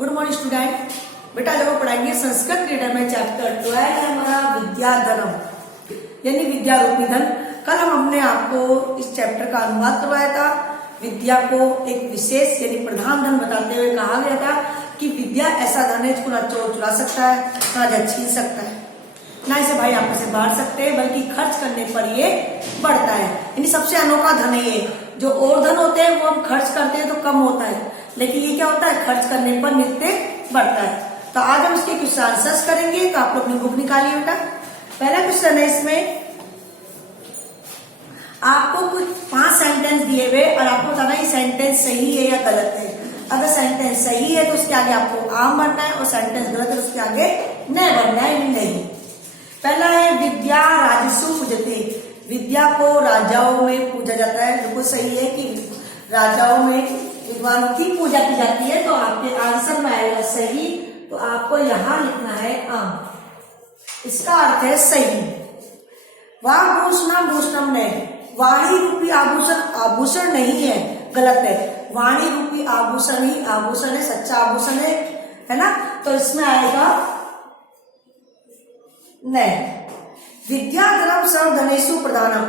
Good morning student. बेटा जब पढ़ाएंगे संस्कृत रीडर में चैप्टर 12 है हमारा विद्याधनम यानी विद्या रूपी धन। कल हमने आपको इस चैप्टर का अनुवाद करवाया था। विद्या को एक विशेष यानी प्रधान धन बताते हुए कहा गया था कि विद्या ऐसा धन है जिसको ना चोर चुरा सकता है, ना राजा छीन सकता है, ना इसे भाई आपस से बांट सकते हैं, बल्कि खर्च करने पर ये बढ़ता है। यानी सबसे अनोखा धन है ये। जो और धन होते हैं वो हम खर्च करते हैं तो कम होता है, लेकिन ये क्या होता है, खर्च करने पर नित्य बढ़ता है। तो आज हम इसके कुछ आंसर्स करेंगे। तो आप लोग अपनी बुक निकालिए बेटा। पहला क्वेश्चन है, इसमें आपको कुछ 5 सेंटेंस दिए हुए और आपको बताना ये सेंटेंस सही है या गलत है। अगर सेंटेंस सही है तो उसके आगे आपको आम बढ़ना है, और सेंटेंस गलत है तो उसके आगे न बढ़ना है, नहीं। पहला है विद्या राजसु पूजते। विद्या को राजाओं में पूजा जाता है। बिल्कुल सही है कि राजाओं में विद्वानों की पूजा की जाती है। तो आपके आंसर में आएगा सही। तो आपको यहां लिखना है आम। इसका अर्थ है सही। वाभूषणम भूषणम नहीं, वाणी रूपी आभूषण आभूषण नहीं है, गलत है। वाणी रूपी आभूषण ही आभूषण है, सच्चा आभूषण है ना। तो इसमें आएगा नहीं। विद्या धनम सर्व धनेषु प्रधानम।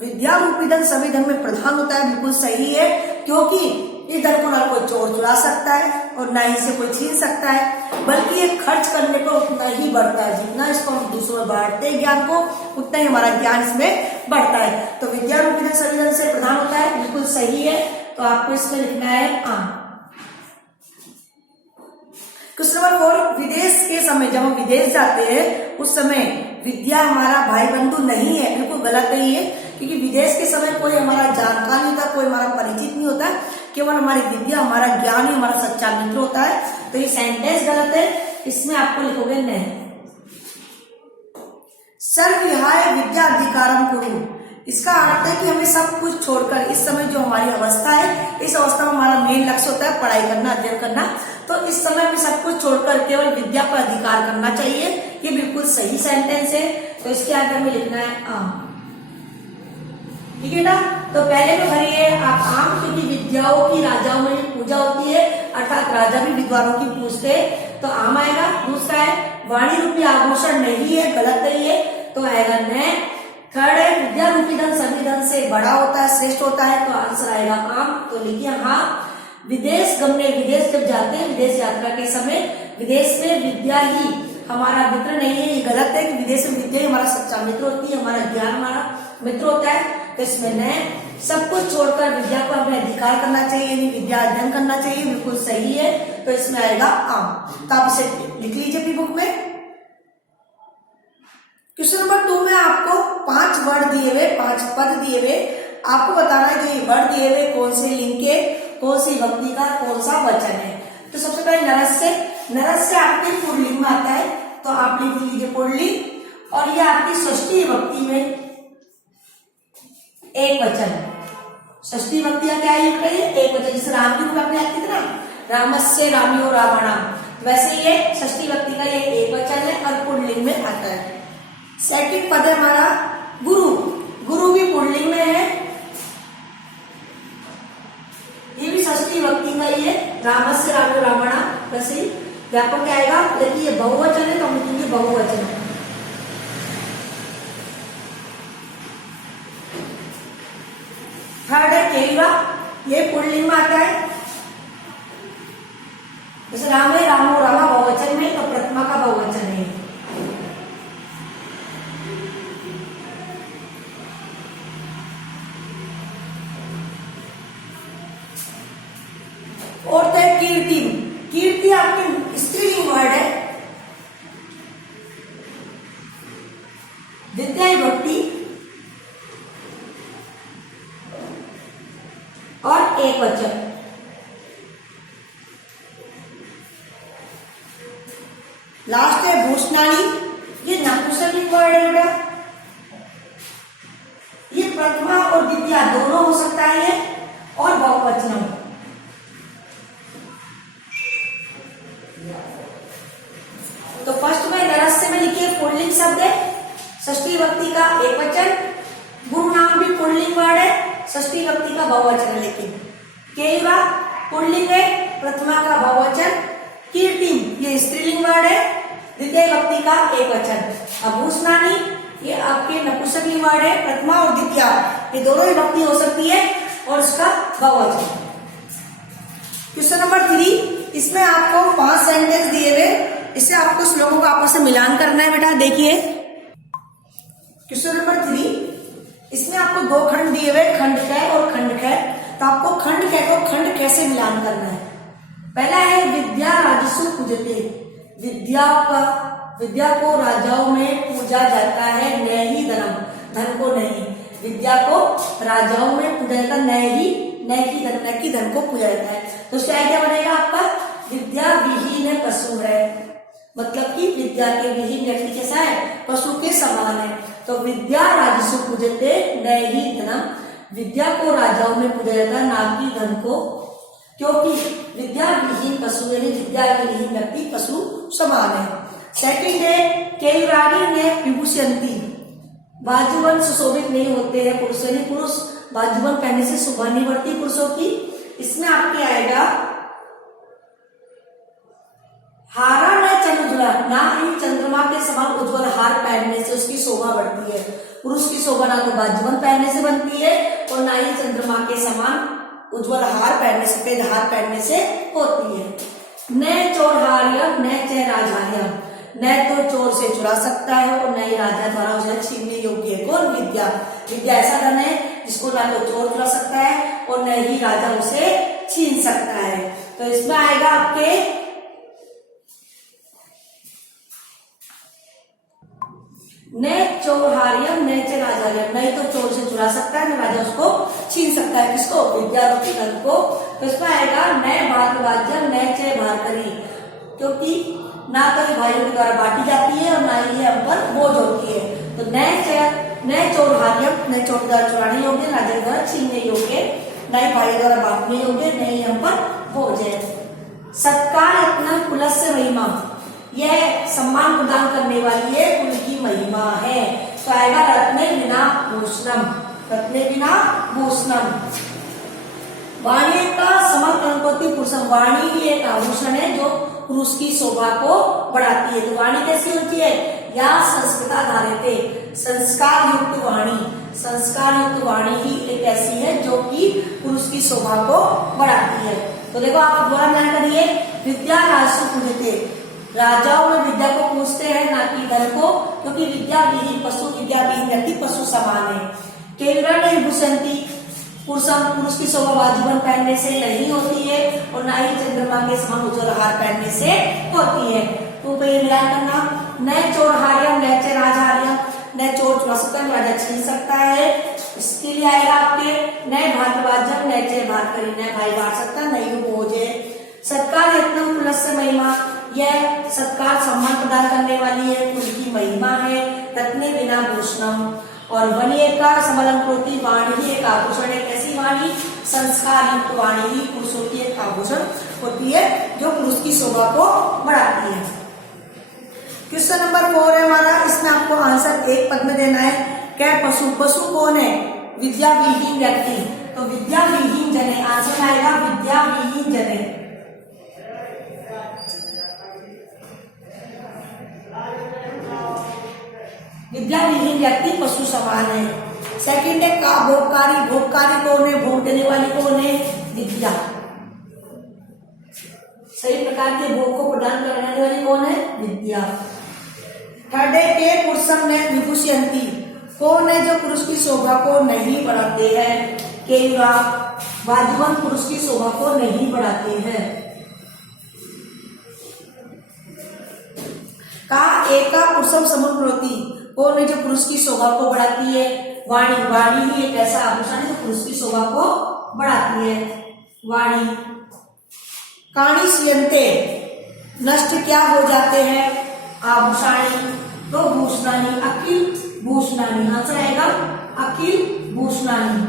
विद्या रूपी धन सभी धन में प्रधान होता है। बिल्कुल सही है, क्योंकि इस धन को ना कोई चोर चुरा सकता है और ना ही से कोई छीन सकता है, बल्कि ये खर्च करने पर उतना ही बढ़ता है। जितना इसको हम दूसरों में बांटते हैं ज्ञान को, उतना ही हमारा ज्ञान इसमें बढ़ता है। तो विद्या रूपी धन सभी धन से प्रधान होता है। बिल्कुल सही है। तो आपको इसमें लिखना है आम। क्वेश्चन नंबर 4, विदेश के समय जब हम विदेश जाते हैं उस समय विद्या हमारा भाई बंधु नहीं है। बिल्कुल गलत है ये, क्योंकि विदेश के समय कोई हमारा जानकार नहीं होता, कोई हमारा परिचित नहीं होता। केवल हमारी विद्या, हमारा ज्ञान ही हमारा सच्चा मित्र होता है। तो ये सेंटेंस गलत है। इसमें आपको लिखोगे नहीं। सर्वविहाय विद्या अधिकारम कुरु। इसका अर्थ है कि हमें सब कुछ छोड़कर इस समय जो हमारी अवस्था है, इस अवस्था में हमारा मेन लक्ष्य होता है पढ़ाई करना, अध्ययन करना। तो इस समय में सब कुछ छोड़कर केवल विद्या पर अधिकार करना चाहिए। ये बिल्कुल सही सेंटेंस है। तो इसके आगे हमें लिखना है आम। ठीक है ना। तो पहले में भरिए आप आम, क्योंकि विद्याओं की राजाओं में पूजा होती है, अर्थात राजा भी विद्वानों की पूजते हैं। तो आम आएगा। दूसरा है वाणी रूपी आभूषण नहीं है, गलत है ये। तो आएगा न। थर्ड है विद्या रूपी धन सभी धन से बड़ा होता है, श्रेष्ठ होता है। तो आंसर आएगा आम। तो लिखिए हाँ। विदेश गमने, विदेश जब जाते हैं, विदेश यात्रा के समय विदेश में विद्या ही हमारा मित्र नहीं है, ये गलत है। कि विदेश में विद्या ही हमारा सच्चा मित्र होती है, हमारा ज्ञान हमारा मित्र होता है। तो इसमें न, सब कुछ छोड़कर विद्या को हमें अधिकार करना चाहिए, यानी विद्या अध्ययन करना चाहिए। बिल्कुल सही है। तो इसमें आएगा आम। तो आप इसे लिख लीजिए अपनी बुक में। क्वेश्चन नंबर 2 में आपको 5 वर्ड दिए हुए, 5 पद दिए हुए। आपको बताना है कि वर्ड दिए हुए कौन से लिंग के, कौन सी विभक्ति का, कौन सा वचन है। तो सबसे पहले नरस्य। नरस्य आपके पुल्लिंग में आता है, तो आप लिख लीजिए पुल्लिंग। और यह आपकी षष्ठी विभक्ति में एक वचन। षष्ठी विभक्ति क्या है, एक वचन। जैसे राम की आपने याद किया ना, रामस्य रामियो रावणम, वैसे ये षष्ठी विभक्ति का ये एक वचन है और पुल्लिंग में आता है। सेकंड पद है हमारा गुरु। गुरु भी पुल्लिंग में है, ये भी षष्ठी विभक्ति का ही है, रामस्य रामियो रावणम। वैसे ही व्यापक क्या आएगा, लेकिन ये बहुवचन है तो हम लिखेंगे बहुवचन है। थर्ड है केवा, ये पुल्लिंग में आता है। जैसे राम है, रामो रामा बहुवचन में, तो प्रथमा का बहुवचन है। और तो है कीर्ति। कीर्ति आपकी स्त्रीलिंग वर्ड है। विद्या विभक्ति और एक वचन। लास्ट है भूषणानी, ये नपुंसकलिंग वर्ड है बेटा। ये प्रथमा और द्वितीया दोनों हो सकता है और बहुवचन। तो फर्स्ट में नरस्य में लिखिए पुल्लिंग शब्द है, षष्ठी विभक्ति का एक वचन। गुरु नाम भी पुल्लिंग वर्ड है, षष्ठी विभक्ति का बहुवचन है। लेकिन केवा पुल्लिंग है, प्रथमा का बहुवचन। कीर्तिम ये स्त्रीलिंग वर्ड है, द्वितीय विभक्ति का एक वचन। अभूषणानि ये आपके नपुंसकलिंग वर्ड है, प्रथमा और द्वितीया ये दोनों विभक्ति हो सकती है और इसका बहुवचन। क्वेश्चन नंबर 3, इसमें आपको 5 सेंटेंस दिए हुए, इससे आपको श्लोकों का आपस में मिलान करना है बेटा। देखिए क्वेश्चन नंबर 3, इसमें आपको 2 खंड दिए हुए, खंड क और खंड ख। तो आपको खंड क को खंड कैसे मिलान करना है। पहला है विद्या राजसु पूजते, विद्या को राजाओं में पूजा जाता है, न ही धनम, धन को नहीं। विद्या को राजाओं में पूजा जाता है, न कि धन को पूजा जाता है। तो उसका क्या बनेगा आपका, विद्या विहीन पशु है, मतलब कि विद्या के विहीन व्यक्ति कैसा है, पशु के समान है। तो विद्या राजसु पूजते न ही धनम, विद्या को राजाओं में पूजा जाता है, ना कि धन को, क्योंकि विद्या विहीन पशु यानी विद्या के विहीन व्यक्ति पशु समान है। सेकंड है केयुरानी ने विभूषयंती, बाजूबंद सुशोभित नहीं होते हैं पुरुष, यानी पुरुष बाजूबंद पहनने से शोभा नहीं बढ़ती पुरुषों की। इसमें आपके आएगा हारा न चंद्रमा, ना ही चंद्रमा के समान उज्जवल हार पहनने से उसकी शोभा बढ़ती है। पुरुष की शोभा ना तो बाजूबंद पहनने से बनती है और ना ही चंद्रमा के समान उज्जवल हार पहनने, सफेद हार पहनने से होती है। न चोरहार्यम न च राजहार्यम, न तो चोर से चुरा सकता है और न ही राजा द्वारा उसे छीनने योग्य है। कौन, विद्या। विद्या ऐसा धन है जिसको ना तो चोर चुरा सकता है और न ही राजा उसे छीन सकता है। तो इसमें आएगा आपके न चोरहार्यम न च राजहार्यम, नहीं तो चोर से चुरा सकता है, न राजा उसको छीन सकता है। किसको, विद्या रूपी धन को। तो इसमें आएगा न भातवाज्यम न च भारकरी, क्योंकि ना तो ये भाइयों के द्वारा बांटी जाती है और ना ही ये हम पर बोझ होती है। तो न चोरहार्यम, न चोर द्वारा चुराने योग्य, राजा द्वारा छीनने योग्य, न ही भाई द्वारा बांटने योग्य, न ही हम पर बोझ है। सत्कार रत्न कुलस्य महिमा, यह सम्मान प्रदान करने वाली है, कुल की महिमा है। तो आएगा रत्ने बिना भूषणम, रत्ने बिना भूषणम। वाणी का समर्पण करती पुरुषम, वाणी ही एक आभूषण है जो पुरुष की शोभा को बढ़ाती है। तो वाणी कैसी होती है, या संस्कृता धारिते, संस्कार युक्त वाणी, संस्कार युक्त वाणी ही एक ऐसी है जो कि पुरुष की शोभा को बढ़ाती है। तो देखो आप दोबारा ध्यान करिए, विद्या राजसु पूजते, राजाओं में विद्या को पूजते हैं ना कि धन को, क्योंकि विद्या विहीन पशु, विद्या विहीन व्यक्ति पशु समान है। केवल नहीं भूषंती, पुरुष की शोभा बाजूबंद पहनने से नहीं होती है और ना ही चंद्रमा के समान उज्जवल हार पहनने से होती है। तो ये मिलान करना, न चोरहार्यम न च राजहार्यम, न चोर चुरा सकता है, राजा छीन सकता है। इसके लिए आएगा आपके न भातवाज्यम न च भारकरी, न भाई बांट सकता, नहीं बोझ है। सत्कार यत्न कुलस्य महिमा, यह सत्कार सम्मान प्रदान करने वाली है, कुल की महिमा है। रत्ने बिना भूषणम, और वनीय का समलंकृति, वाणी ही एक आभूषण है। कैसी वाणी, संस्कार युक्त वाणी ही पुरुषों की एक आभूषण होती है जो पुरुष की शोभा को बढ़ाती है। क्वेश्चन नंबर 4 है हमारा, इसमें आपको आंसर एक पद में देना है। क्या पशु, पशु कौन है, विद्या विहीन व्यक्ति। तो विद्या विहीन जने, आंसर आएगा विद्या विहीन जने। विद्या विहीन व्यक्ति पशु समान है। सेकंड है का भोगकारी, भोगकारी कौन है, भोग देने वाली कौन है, विद्या। सही प्रकार के भोग को प्रदान करने वाली कौन है, विद्या। थर्ड है के पुरुषम ने विभूषयंती, कौन है जो पुरुष की शोभा को नहीं बढ़ाते हैं। केयुरा, बाजूबंद पुरुष की शोभा को नहीं बढ़ाते हैं। का एका पुरुषम समुद्रोती, कौन है जो पुरुष की शोभा को बढ़ाती है। वाणी, वाणी ही एक ऐसा आभूषण है जो पुरुष की शोभा को बढ़ाती है, वाणी। काणी सियंते, नष्ट क्या हो जाते हैं, आभूषाणी। तो भूषणानी, अखिल भूषणानी, आंसर आएगा अखिल भूषणानी।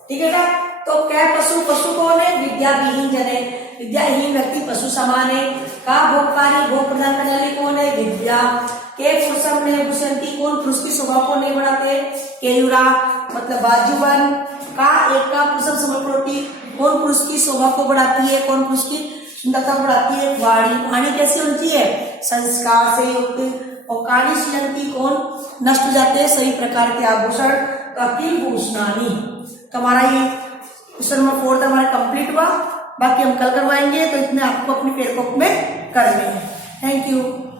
ठीक है ना। तो क्या पशु, पशु कौन है, विद्या विहीन जने, विद्याहीन व्यक्ति पशु समान है। का भोगकारी, भोग प्रदान करने वाली कौन है, विद्या। के पुरुषम ने भूषंती, कौन पुरुष की शोभा को नहीं बढ़ाते, केयुरा मतलब बाजूबंद। का एक का पुरुषम समर्पणोति, कौन पुरुष की शोभा को बढ़ाती है, कौन पुरुष की सुंदरता बढ़ाती है, वाणी, वाणी कैसी होती है, संस्कार से युक्त, और काली शीलंती, कौन नष्ट हो जाते हैं, सही प्रकार के आभूषण, कपिल भूषणानी। तो हमारा ये क्वेश्चन नंबर 4 हमारा कंप्लीट हुआ, बाकी हम कल करवाएंगे, तो इतने आपको अपनी पेपर में करने हैं। Thank you.